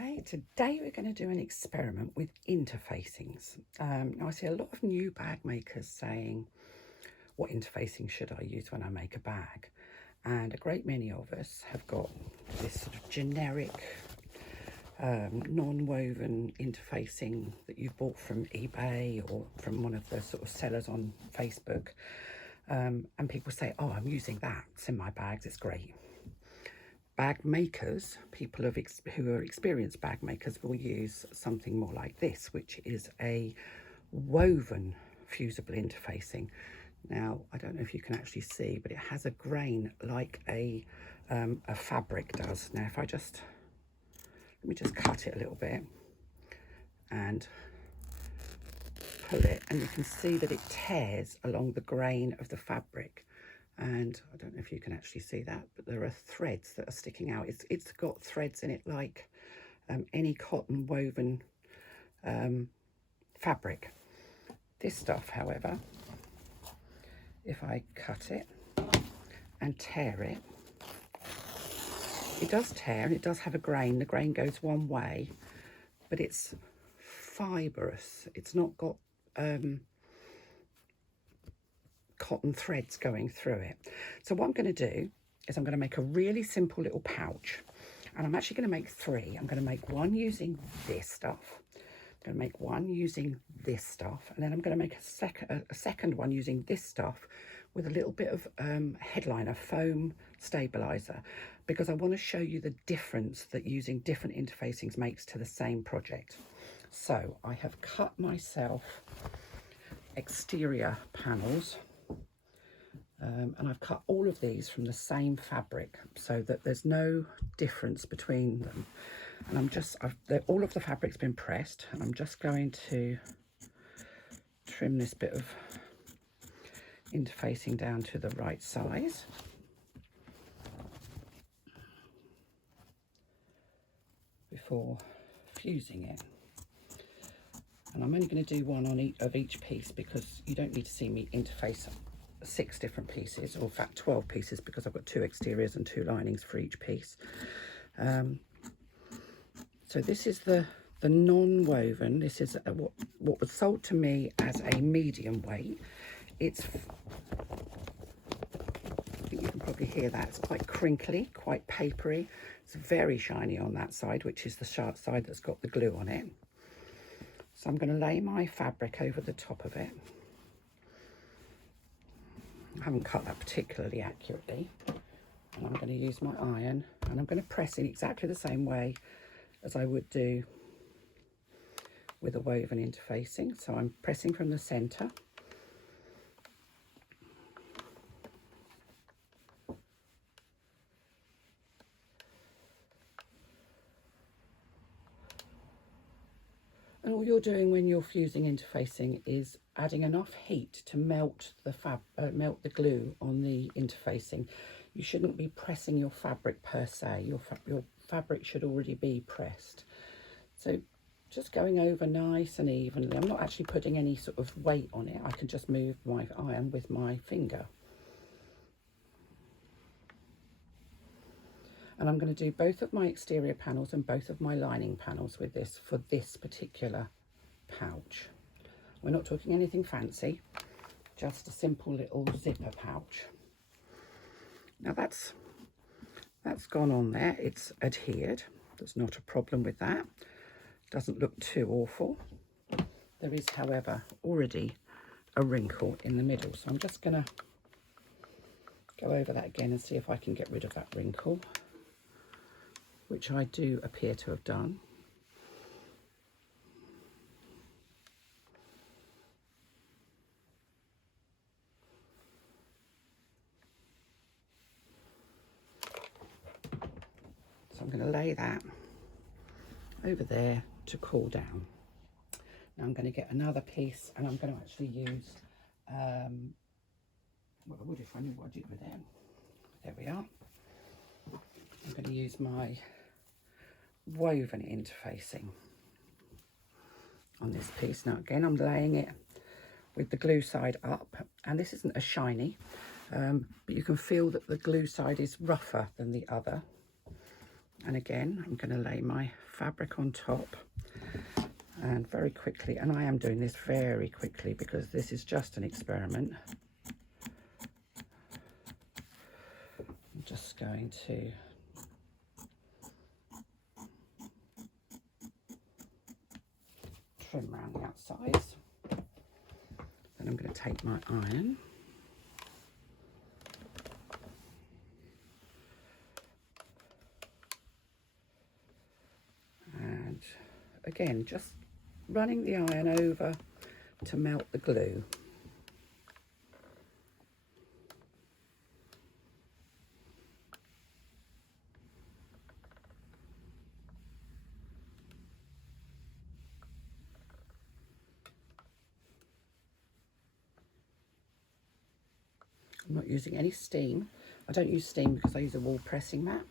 Okay, today we're going to do an experiment with interfacings. Now I see a lot of new bag makers saying, what interfacing should I use when I make a bag? And a great many of us have got this sort of generic non-woven interfacing that you've bought from eBay or from one of the sort of sellers on Facebook. And people say, oh, I'm using that. It's in my bags, it's great. Bag makers, people who are experienced bag makers, will use something more like this, which is a woven fusible interfacing. Now, I don't know if you can actually see, but it has a grain like a fabric does. Now, if I let me just cut it a little bit and pull it, and you can see that it tears along the grain of the fabric. And I don't know if you can actually see that, but there are threads that are sticking out. It's got threads in it like any cotton woven fabric. This stuff, however, if I cut it and tear it, it does tear and it does have a grain. The grain goes one way, but it's fibrous. It's not got cotton threads going through it. So what I'm going to do is I'm going to make a really simple little pouch, and I'm actually going to make three. I'm going to make one using this stuff, I'm going to make one using this stuff, and then I'm going to make a second one using this stuff with a little bit of headliner foam stabilizer, because I want to show you the difference that using different interfacings makes to the same project. So I have cut myself exterior panels, and I've cut all of these from the same fabric so that there's no difference between them. And all of the fabric's been pressed, and I'm just going to trim this bit of interfacing down to the right size. Before fusing it. And I'm only going to do one on each piece, because you don't need to see me interface 6 different pieces, or in fact 12 pieces, because I've got 2 exteriors and 2 linings for each piece. So this is the non-woven. This is what was sold to me as a medium weight. I think you can probably hear that. It's quite crinkly, quite papery. It's very shiny on that side, which is the sharp side that's got the glue on it. So I'm going to lay my fabric over the top of it. I haven't cut that particularly accurately. And I'm going to use my iron, and I'm going to press in exactly the same way as I would do with a woven interfacing. So I'm pressing from the center. And all you're doing when you're fusing interfacing is adding enough heat to melt the glue on the interfacing. You shouldn't be pressing your fabric per se. Your fabric should already be pressed. So just going over nice and evenly. I'm not actually putting any sort of weight on it. I can just move my iron with my finger. And I'm going to do both of my exterior panels and both of my lining panels with this for this particular pouch. We're not talking anything fancy, just a simple little zipper pouch. Now that's gone on there. It's adhered. There's not a problem with that. Doesn't look too awful. There is, however, already a wrinkle in the middle. So I'm just going to go over that again and see if I can get rid of that wrinkle, which I do appear to have done. So I'm going to lay that over there to cool down. Now I'm going to get another piece, and I'm going to actually use, well, I would if I knew what I did with them. There we are. I'm going to use my woven interfacing on this piece. Now again, I'm laying it with the glue side up, and this isn't as shiny, but you can feel that the glue side is rougher than the other. And again, I'm going to lay my fabric on top, and very quickly, and I am doing this very quickly because this is just an experiment. I'm just going to trim around the outsides. Then I'm going to take my iron and again just running the iron over to melt the glue. I'm not using any steam. I don't use steam because I use a wool pressing mat.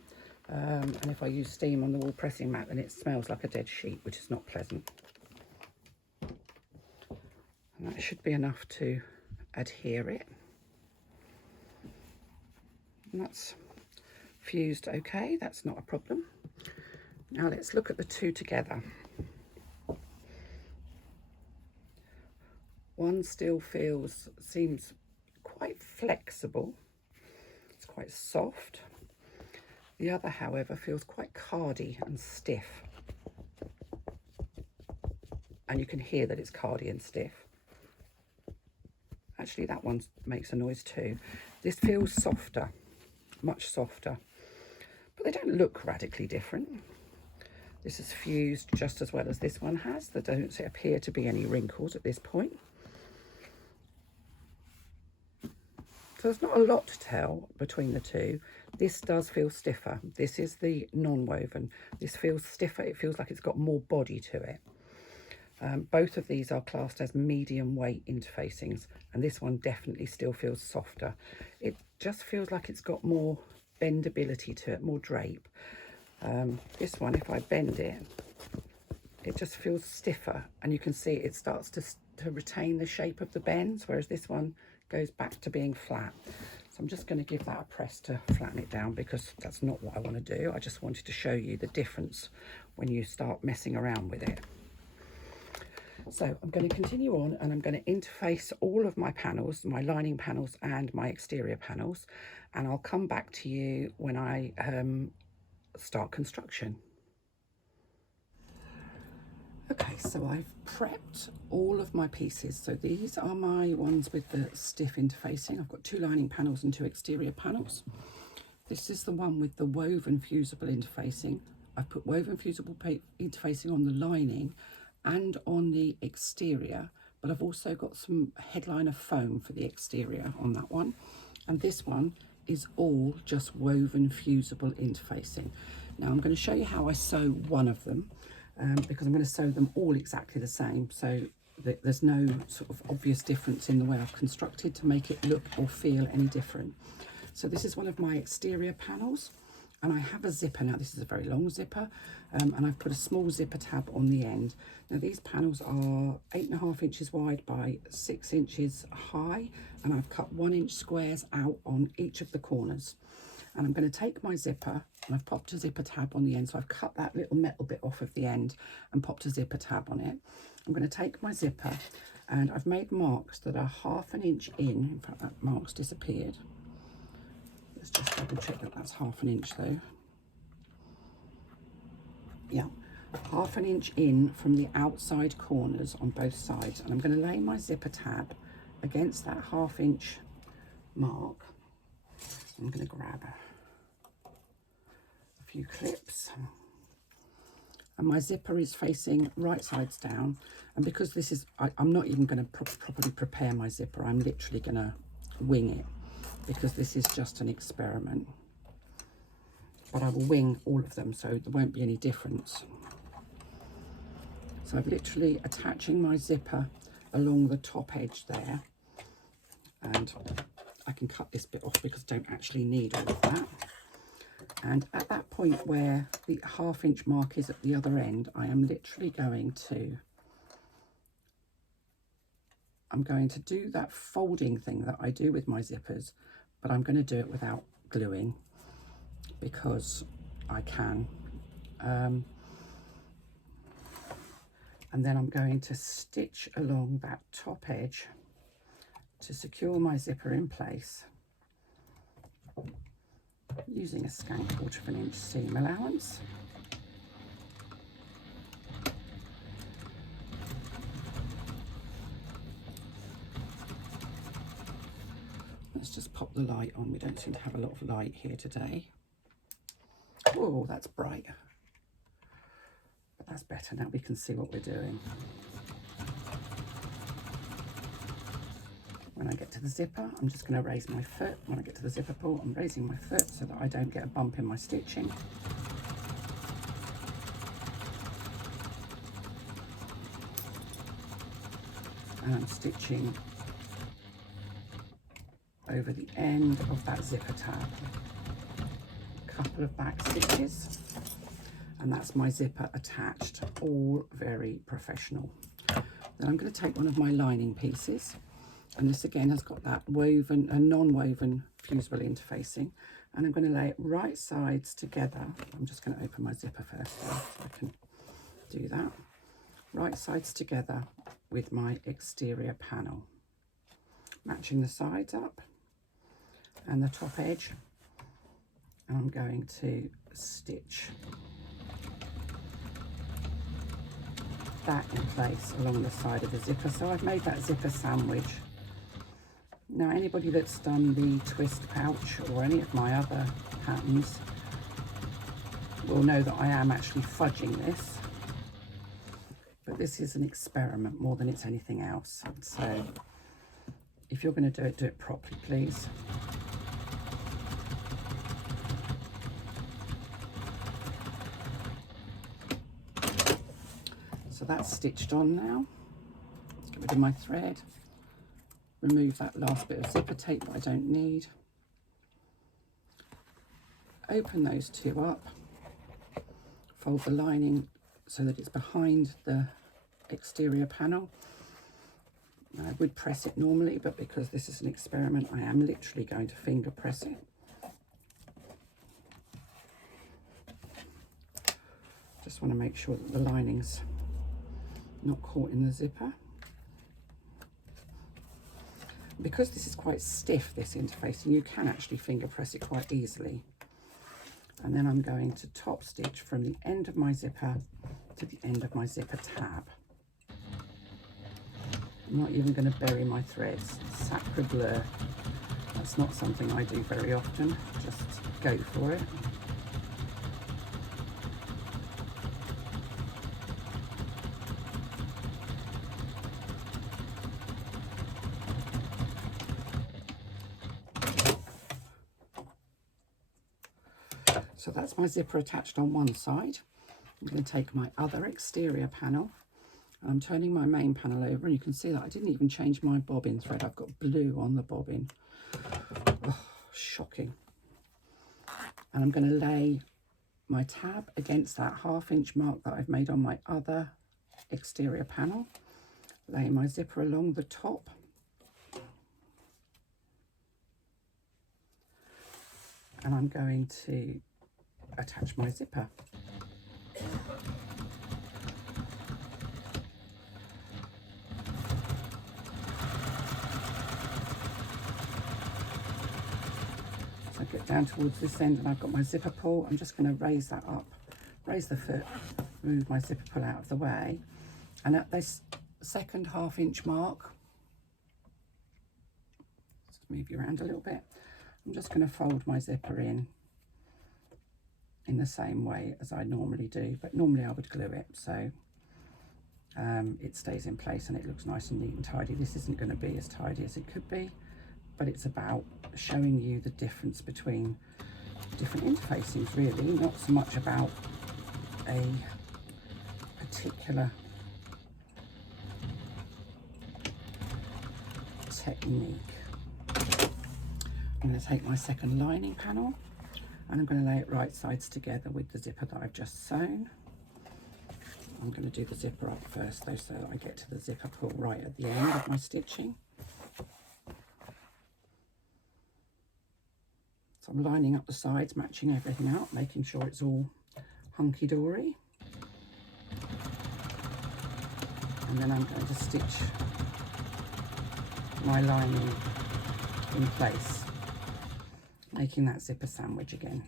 And if I use steam on the wool pressing mat, then it smells like a dead sheet, which is not pleasant. And that should be enough to adhere it. And that's fused okay, that's not a problem. Now let's look at the two together. One still seems quite flexible, it's quite soft. The other, however, feels quite cardy and stiff. And you can hear that it's cardy and stiff. Actually, that one makes a noise too. This feels softer, much softer, but they don't look radically different. This is fused just as well as this one has. There don't appear to be any wrinkles at this point. So there's not a lot to tell between the two. This does feel stiffer. This is the non-woven. This feels stiffer. It feels like it's got more body to it. Both of these are classed as medium weight interfacings, and this one definitely still feels softer. It just feels like it's got more bendability to it, more drape. This one, if I bend it, it just feels stiffer, and you can see it starts to retain the shape of the bends, whereas this one goes back to being flat. So I'm just going to give that a press to flatten it down, because that's not what I want to do. I just wanted to show you the difference when you start messing around with it. So I'm going to continue on, and I'm going to interface all of my panels, my lining panels and my exterior panels, and I'll come back to you when I start construction. Okay, so I've prepped all of my pieces. So these are my ones with the stiff interfacing. I've got 2 lining panels and 2 exterior panels. This is the one with the woven fusible interfacing. I've put woven fusible interfacing on the lining and on the exterior, but I've also got some headliner foam for the exterior on that one. And this one is all just woven fusible interfacing. Now I'm going to show you how I sew one of them. Because I'm going to sew them all exactly the same, so that there's no sort of obvious difference in the way I've constructed to make it look or feel any different. So this is one of my exterior panels, and I have a zipper. Now this is a very long zipper, and I've put a small zipper tab on the end. Now these panels are 8.5 inches wide by 6 inches high, and I've cut 1 inch squares out on each of the corners. And I'm going to take my zipper, and I've popped a zipper tab on the end, so I've cut that little metal bit off of the end and popped a zipper tab on it. I'm going to take my zipper, and I've made marks that are 1/2 inch in fact that mark's disappeared. Let's just double check that that's 1/2 inch though. Yeah, 1/2 inch in from the outside corners on both sides, and I'm going to lay my zipper tab against that 1/2 inch mark. I'm going to grab a few clips, and my zipper is facing right sides down, and because this is, I'm not even going to properly prepare my zipper, I'm literally going to wing it, because this is just an experiment. But I will wing all of them, so there won't be any difference. So I'm literally attaching my zipper along the top edge there, and I can cut this bit off because I don't actually need all of that. And at that point where the 1/2 inch mark is at the other end, I am literally going to, I'm going to do that folding thing that I do with my zippers, but I'm going to do it without gluing, because I can. And then I'm going to stitch along that top edge to secure my zipper in place using a scant 1/4 inch seam allowance. Let's just pop the light on. We don't seem to have a lot of light here today. Oh, that's bright. But that's better. Now we can see what we're doing. When I get to the zipper, I'm just going to raise my foot. When I get to the zipper pull, I'm raising my foot so that I don't get a bump in my stitching. And I'm stitching over the end of that zipper tab. A couple of back stitches, and that's my zipper attached, all very professional. Then I'm going to take one of my lining pieces, and this again has got that woven and non-woven fusible interfacing, and I'm going to lay it right sides together. I'm just going to open my zipper first so I can do that. Right sides together with my exterior panel, matching the sides up and the top edge, and I'm going to stitch that in place along the side of the zipper. So I've made that zipper sandwich. Now anybody that's done the twist pouch or any of my other patterns will know that I am actually fudging this, but this is an experiment more than it's anything else. So if you're going to do it properly, please. So that's stitched on now. Let's get rid of my thread. Remove that last bit of zipper tape that I don't need. Open those two up. Fold the lining so that it's behind the exterior panel. I would press it normally, but because this is an experiment, I am literally going to finger press it. Just want to make sure that the lining's not caught in the zipper. Because this is quite stiff, this interfacing, you can actually finger press it quite easily. And then I'm going to top stitch from the end of my zipper to the end of my zipper tab. I'm not even going to bury my threads. Sacre bleu. That's not something I do very often. Just go for it. So that's my zipper attached on one side. I'm going to take my other exterior panel. I'm turning my main panel over, and you can see that I didn't even change my bobbin thread. I've got blue on the bobbin. Oh, shocking. And I'm going to lay my tab against that 1/2 inch mark that I've made on my other exterior panel. Lay my zipper along the top. And I'm going to attach my zipper. So I get down towards this end and I've got my zipper pull. I'm just going to raise that up, raise the foot, move my zipper pull out of the way. And at this second 1/2 inch mark, just move you around a little bit, I'm just going to fold my zipper in the same way as I normally do, but normally I would glue it so it stays in place and it looks nice and neat and tidy. This isn't going to be as tidy as it could be, but it's about showing you the difference between different interfacings, really, not so much about a particular technique. I'm going to take my second lining panel and I'm going to lay it right sides together with the zipper that I've just sewn. I'm going to do the zipper up first though, so that I get to the zipper pull right at the end of my stitching. So I'm lining up the sides, matching everything out, making sure it's all hunky-dory. And then I'm going to stitch my lining in place, making that zipper sandwich again.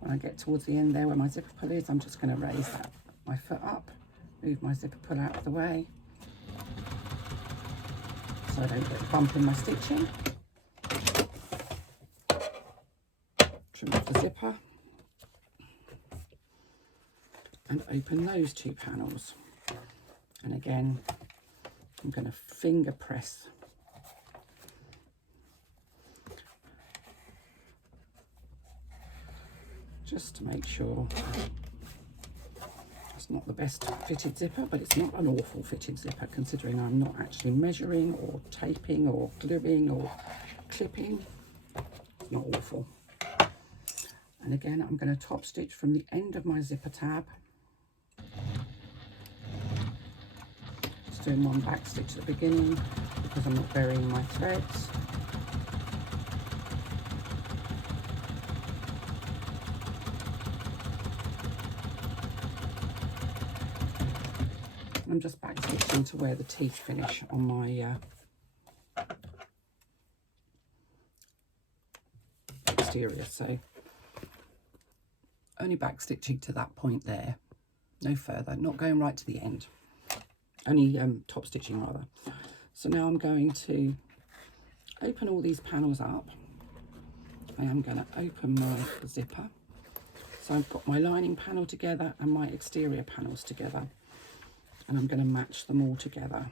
When I get towards the end there where my zipper pull is, I'm just going to raise my foot up, move my zipper pull out of the way so I don't get a bump in my stitching. Trim off the zipper and open those two panels. And again, I'm going to finger press just to make sure. It's not the best fitted zipper, but it's not an awful fitted zipper considering I'm not actually measuring or taping or gluing or clipping. It's not awful. And again, I'm going to top stitch from the end of my zipper tab. Just doing one back stitch at the beginning because I'm not burying my threads. I'm just back stitching to where the teeth finish on my exterior, so only back stitching to that point there, no further, not going right to the end, only top stitching rather. So now I'm going to open all these panels up. I am going to open my zipper, so I've got my lining panel together and my exterior panels together, and I'm going to match them all together.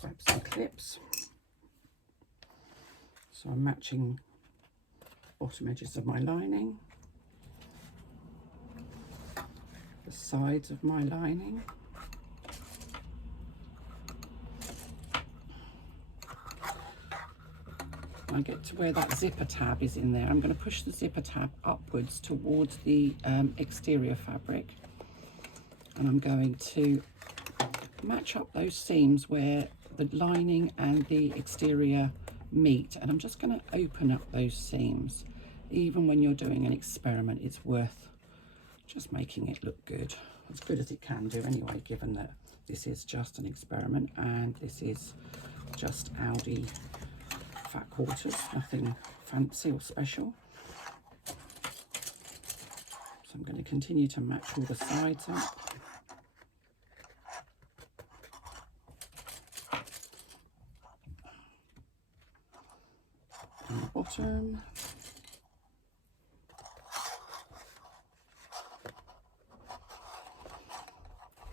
Grab some clips. So I'm matching bottom edges of my lining, the sides of my lining, when I get to where that zipper tab is in there, I'm going to push the zipper tab upwards towards the exterior fabric, and I'm going to match up those seams where the lining and the exterior meet, and I'm just going to open up those seams. Even when you're doing an experiment, it's worth just making it look good, as good as it can do anyway, given that this is just an experiment and this is just Aldi fat quarters, nothing fancy or special. So I'm going to continue to match all the sides up. And the bottom.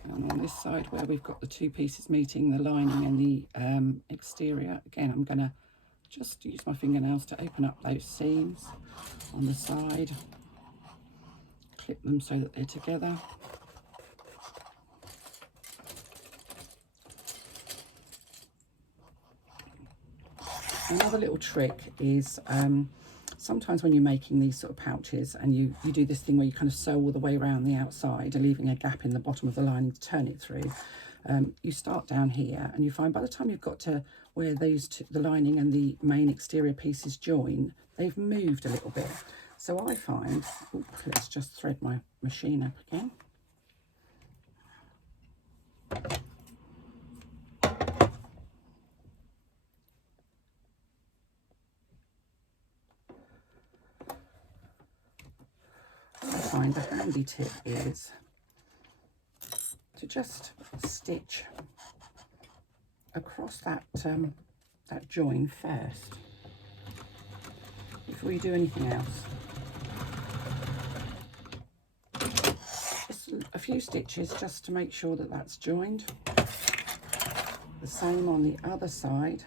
And on this side where we've got the two pieces meeting, the lining and the exterior, again I'm going to just use my fingernails to open up those seams on the side, clip them so that they're together. Another little trick is sometimes when you're making these sort of pouches and you do this thing where you kind of sew all the way around the outside, leaving a gap in the bottom of the lining to turn it through. You start down here and you find by the time you've got to where those two, the lining and the main exterior pieces join, they've moved a little bit. So I find, let's just thread my machine up again. I find a handy tip is to just stitch across that that join first before you do anything else. Just a few stitches just to make sure that that's joined. The same on the other side.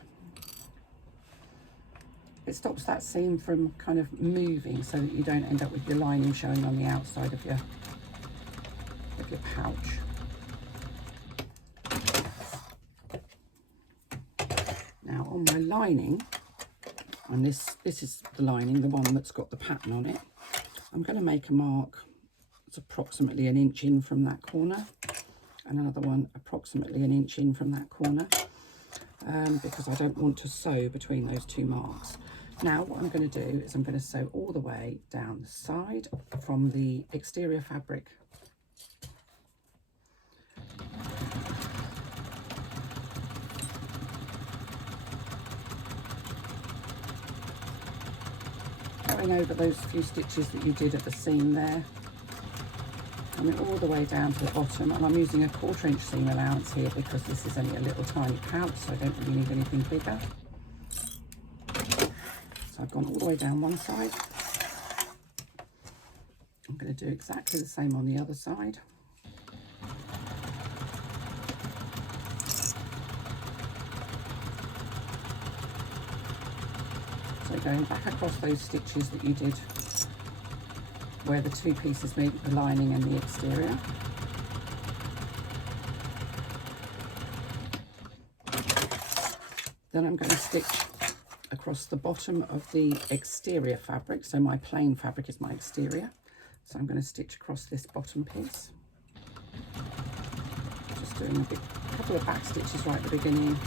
It stops that seam from kind of moving so that you don't end up with your lining showing on the outside of your pouch. Now on my lining, and this is the lining, the one that's got the pattern on it, I'm going to make a mark that's approximately 1 inch in from that corner, and another one approximately 1 inch in from that corner. because I don't want to sew between those two marks. Now what I'm going to do is I'm going to sew all the way down the side from the exterior fabric. Going over those few stitches that you did at the seam there, coming all the way down to the bottom, and I'm using a 1/4 inch seam allowance here because this is only a little tiny pouch, so I don't really need anything bigger. So I've gone all the way down one side. I'm going to do exactly the same on the other side. So going back across those stitches that you did where the two pieces meet, the lining and the exterior. Then I'm going to stitch across the bottom of the exterior fabric. So my plain fabric is my exterior. So I'm going to stitch across this bottom piece. Just doing a couple of back stitches right at the beginning.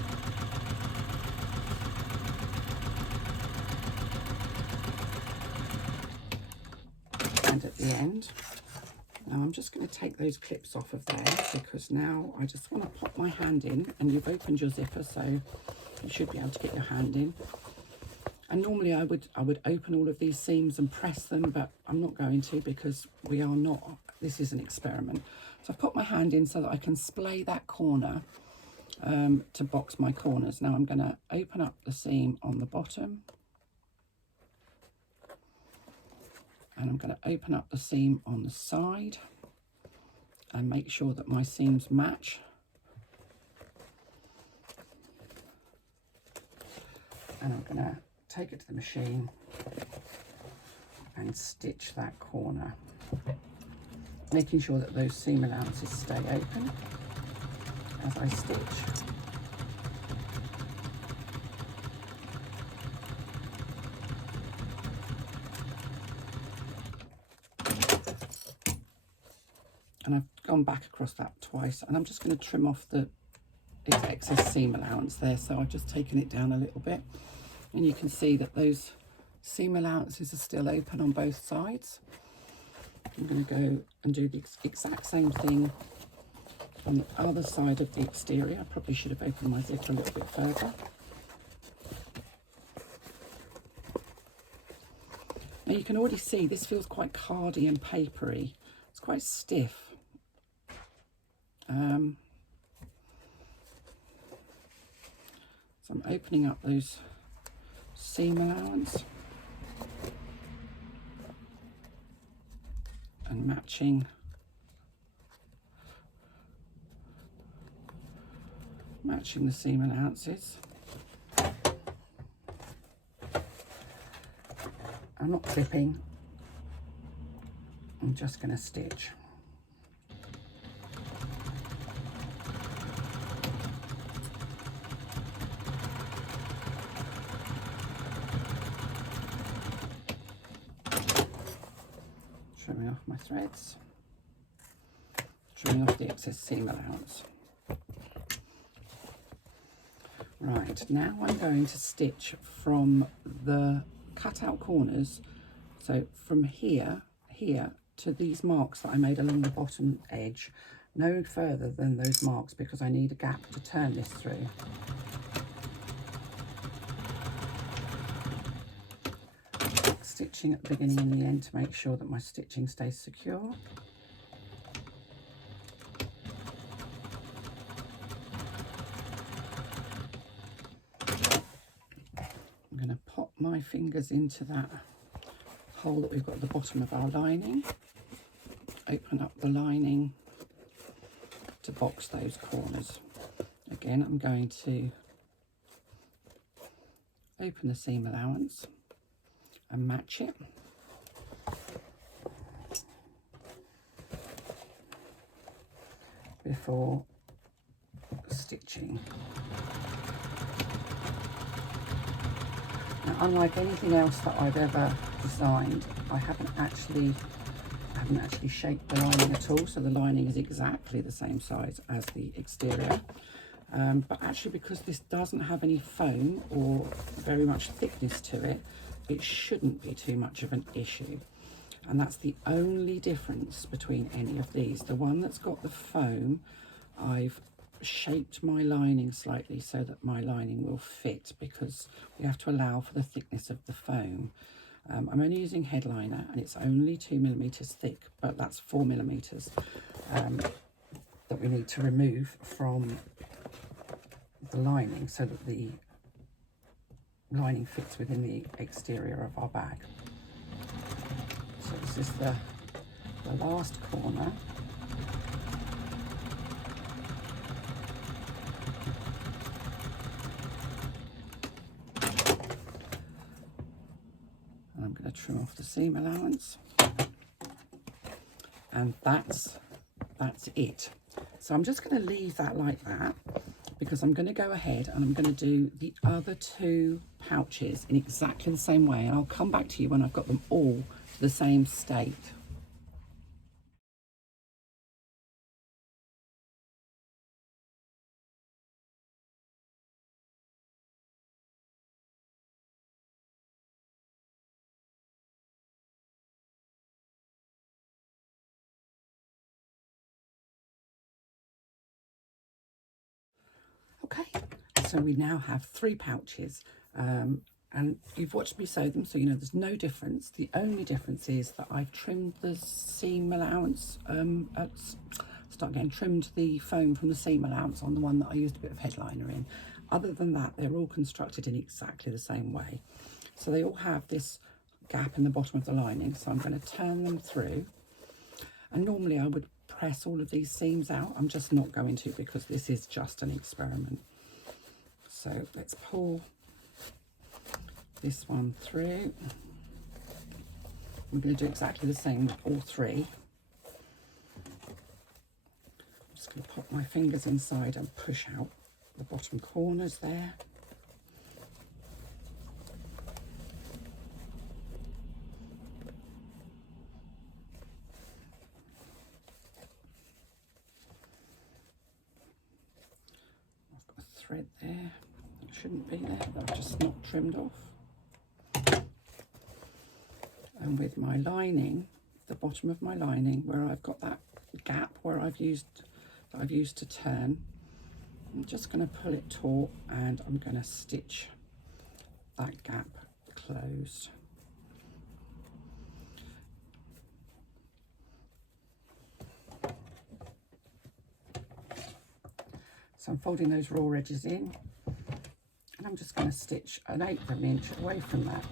And at the end. Now I'm just going to take those clips off of there because now I just want to pop my hand in, and you've opened your zipper, so you should be able to get your hand in. And normally I would open all of these seams and press them, but I'm not going to because we are not, this is an experiment. So I've put my hand in so that I can splay that corner to box my corners. Now I'm going to open up the seam on the bottom. And I'm going to open up the seam on the side and make sure that my seams match. And I'm going to take it to the machine and stitch that corner, making sure that those seam allowances stay open as I stitch. And I've gone back across that twice, and I'm just going to trim off the excess seam allowance there. So I've just taken it down a little bit, and you can see that those seam allowances are still open on both sides. I'm going to go and do the exact same thing on the other side of the exterior. I probably should have opened my zipper a little bit further. Now you can already see this feels quite cardy and papery. It's quite stiff. So I'm opening up those seam allowance and matching the seam allowances. I'm not clipping, I'm just going to stitch. Trimming off my threads, trimming off the excess seam allowance. Right, now I'm going to stitch from the cutout corners, so from here to these marks that I made along the bottom edge, no further than those marks because I need a gap to turn this through. Stitching at the beginning and the end to make sure that my stitching stays secure. I'm going to pop my fingers into that hole that we've got at the bottom of our lining, open up the lining to box those corners. Again, I'm going to open the seam allowance and match it. Before stitching. Now, unlike anything else that I've ever designed, I haven't actually shaped the lining at all, so the lining is exactly the same size as the exterior. But actually, because this doesn't have any foam or very much thickness to it, it shouldn't be too much of an issue. And that's the only difference between any of these. The one that's got the foam, I've shaped my lining slightly so that my lining will fit, because we have to allow for the thickness of the foam. I'm only using headliner and it's only 2mm thick, but that's 4mm that we need to remove from the lining so that the lining fits within the exterior of our bag. So this is the last corner. And I'm going to trim off the seam allowance. And that's it. So I'm just going to leave that like that, because I'm going to go ahead and I'm going to do the other two pouches in exactly the same way, and I'll come back to you when I've got them all the same state. Okay, so we now have 3 pouches, and you've watched me sew them, so you know there's no difference. The only difference is that I've trimmed the seam allowance, trimmed the foam from the seam allowance on the one that I used a bit of headliner in. Other than that, they're all constructed in exactly the same way. So they all have this gap in the bottom of the lining, so I'm going to turn them through. And normally I would press all of these seams out. I'm just not going to, because this is just an experiment. So let's pull this one through. We're going to do exactly the same with all 3. I'm just going to pop my fingers inside and push out the bottom corners there. I've got a thread there. It shouldn't be there, but I've just not trimmed off. And with my lining, the bottom of my lining, where I've got that gap where I've used to turn, I'm just going to pull it taut and I'm going to stitch that gap closed. So I'm folding those raw edges in, and I'm just going to stitch an 1/8 of an inch away from that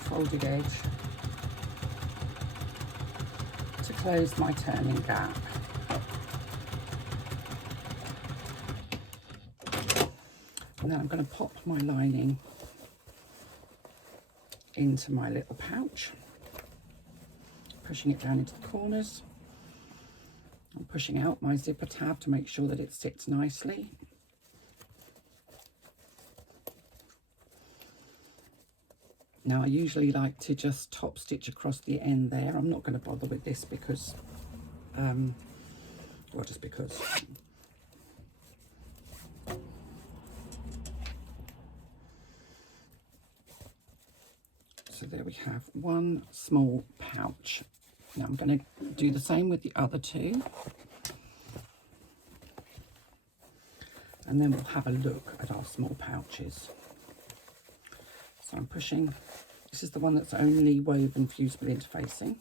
folded edge to close my turning gap. And then I'm going to pop my lining into my little pouch, pushing it down into the corners. I'm pushing out my zipper tab to make sure that it sits nicely. Now I usually like to just top stitch across the end there. I'm not going to bother with this because, well, just because. So there we have one small pouch. Now I'm going to do the same with the other 2. And then we'll have a look at our small pouches. So I'm pushing, this is the one that's only woven fusible interfacing.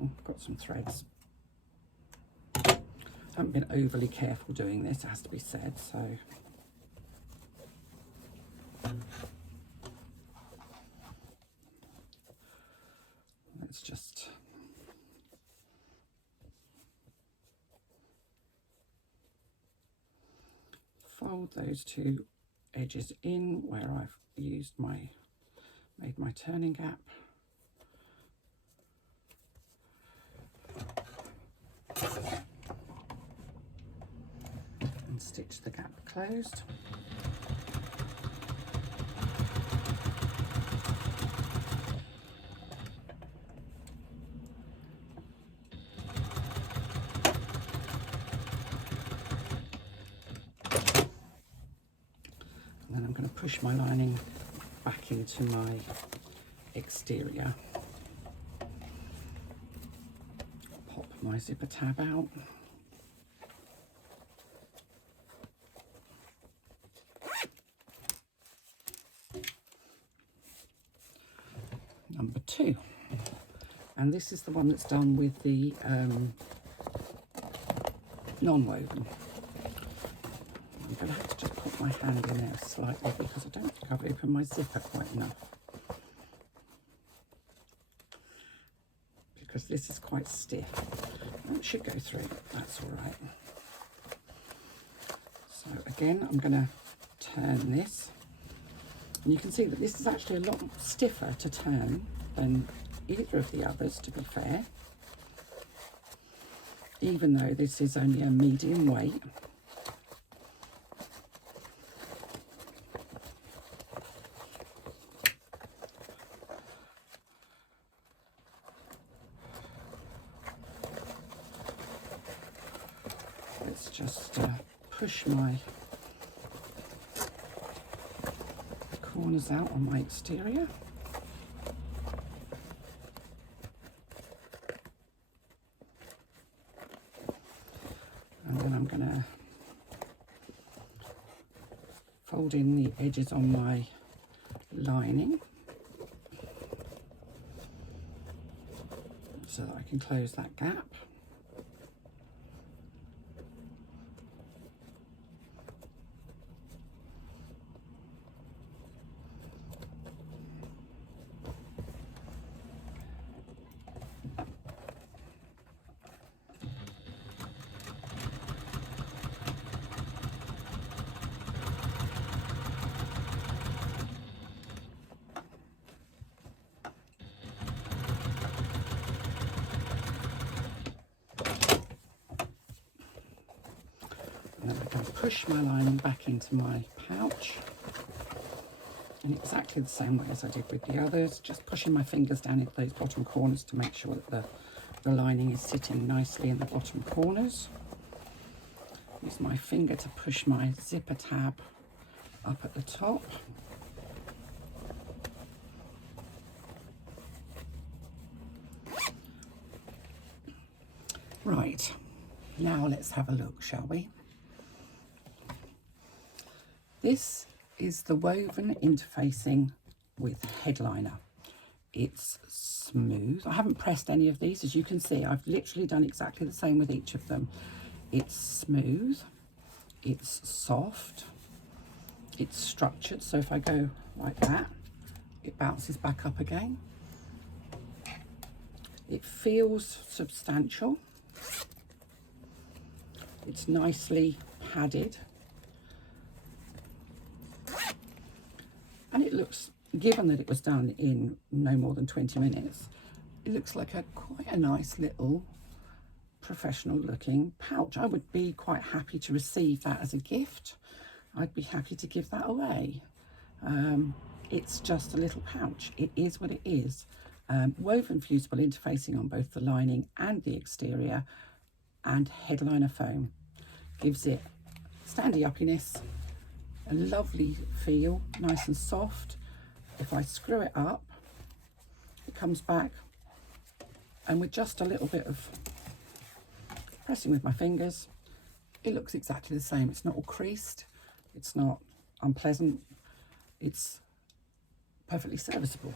Oh, I've got some threads. I haven't been overly careful doing this, it has to be said, so. Let's just fold those 2 edges in where I've made my turning gap. And stitch the gap closed. push my lining back into my exterior. Pop my zipper tab out. Number 2, and this is the one that's done with the non-woven. I'm going to have to just put my hand in there slightly because I don't think I've opened my zipper quite enough. Because this is quite stiff. It should go through, that's all right. So again, I'm going to turn this. And you can see that this is actually a lot stiffer to turn than either of the others, to be fair. Even though this is only a medium weight. Let's just push my corners out on my exterior. And then I'm going to fold in the edges on my lining so that I can close that gap. And then I'm going to push my lining back into my pouch in exactly the same way as I did with the others, just pushing my fingers down into those bottom corners to make sure that the lining is sitting nicely in the bottom corners. Use my finger to push my zipper tab up at the top. Right, now let's have a look, shall we? This is the woven interfacing with headliner. It's smooth. I haven't pressed any of these, as you can see. I've literally done exactly the same with each of them. It's smooth, it's soft, it's structured, so if I go like that, it bounces back up again. It feels substantial. It's nicely padded. And it looks, given that it was done in no more than 20 minutes, it looks like quite a nice little professional looking pouch. I would be quite happy to receive that as a gift. I'd be happy to give that away. It's just a little pouch. It is what it is. Woven fusible interfacing on both the lining and the exterior, and headliner foam gives it standy uppiness, a lovely feel, nice and soft. If I screw it up, it comes back, and with just a little bit of pressing with my fingers, it looks exactly the same. It's not all creased, it's not unpleasant, it's perfectly serviceable.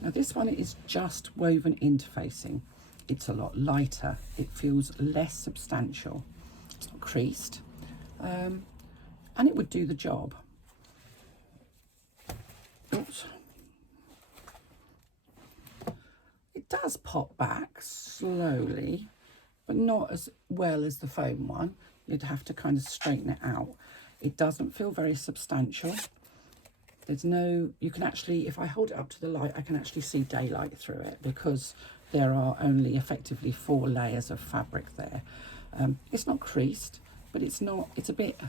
Now this one is just woven interfacing. It's a lot lighter, it feels less substantial, it's not creased, and it would do the job. Oops. It does pop back slowly, but not as well as the foam one. You'd have to kind of straighten it out. It doesn't feel very substantial. There's no, you can actually, if I hold it up to the light, I can actually see daylight through it because there are only effectively 4 layers of fabric there. It's not creased, but it's not, it's a bit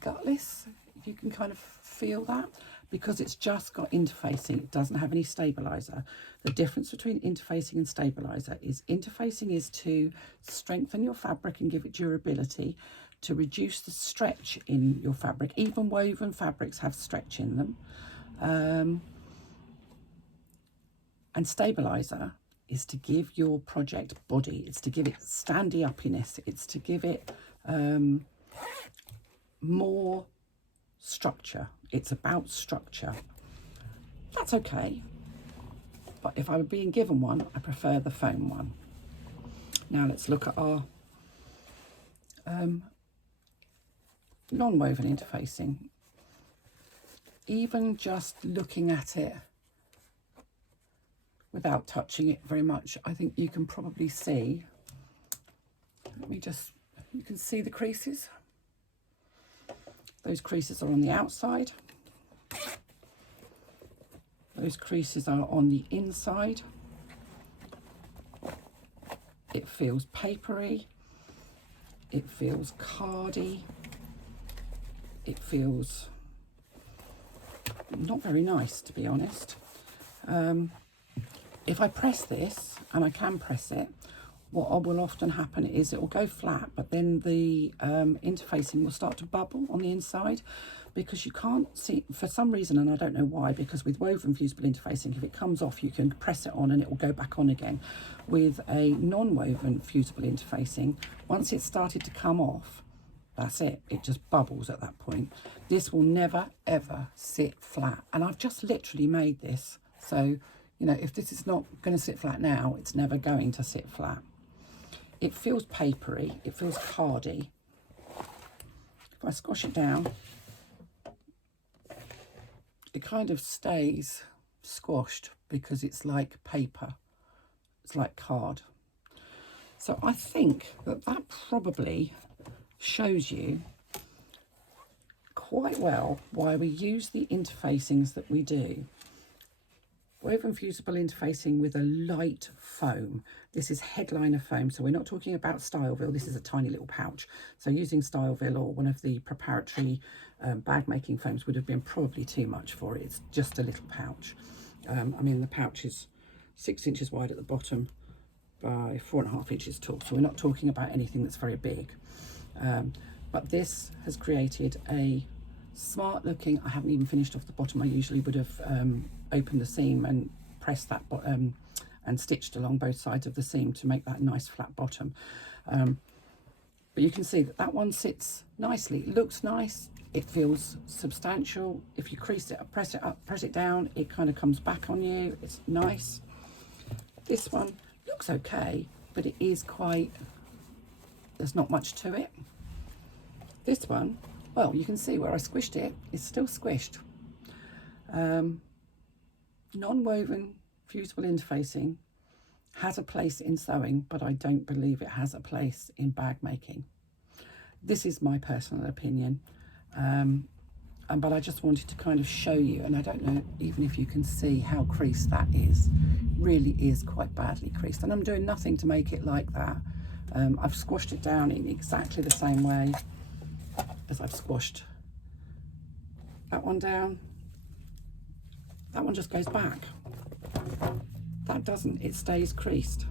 gutless, if you can kind of feel that, because it's just got interfacing. It doesn't have any stabilizer. The difference between interfacing and stabilizer is interfacing is to strengthen your fabric and give it durability. to reduce the stretch in your fabric. Even woven fabrics have stretch in them. And stabilizer is to give your project body. It's to give it standy-uppiness. It's to give it more structure. It's about structure. That's okay. But if I were being given one, I prefer the foam one. Now let's look at our non-woven interfacing. Even just looking at it without touching it very much, I think you can probably see, you can see the creases. Those creases are on the outside. Those creases are on the inside. It feels papery. It feels cardy. It feels not very nice, to be honest. If I press this, and I can press it, what will often happen is it will go flat, but then the interfacing will start to bubble on the inside, because you can't see, for some reason, and I don't know why, because with woven fusible interfacing, if it comes off, you can press it on and it will go back on again. With a non-woven fusible interfacing, once it's started to come off, that's it. It just bubbles at that point. This will never, ever sit flat. And I've just literally made this. So, you know, if this is not going to sit flat now, it's never going to sit flat. It feels papery. It feels cardy. If I squash it down, it kind of stays squashed because it's like paper. It's like card. So I think that that probably shows you quite well why we use the interfacings that we do. Woven fusible interfacing with a light foam. This is headliner foam, so we're not talking about Styleville. This is a tiny little pouch. So using Styleville or one of the preparatory bag making foams would have been probably too much for it. It's just a little pouch. I mean, the pouch is 6 inches wide at the bottom by 4.5 inches tall. So we're not talking about anything that's very big. But this has created a smart looking, I haven't even finished off the bottom. I usually would have opened the seam and pressed that bottom and stitched along both sides of the seam to make that nice flat bottom. But you can see that that one sits nicely. It looks nice. It feels substantial. If you crease it, press it up, press it down, it kind of comes back on you. It's nice. This one looks okay, but it is quite, there's not much to it. This one, well, you can see where I squished it, it's still squished. Non-woven fusible interfacing has a place in sewing, but I don't believe it has a place in bag making. This is my personal opinion. But I just wanted to kind of show you, and I don't know even if you can see how creased that is. It really is quite badly creased, and I'm doing nothing to make it like that. I've squashed it down in exactly the same way as I've squashed that one down. That one just goes back. That doesn't, it stays creased.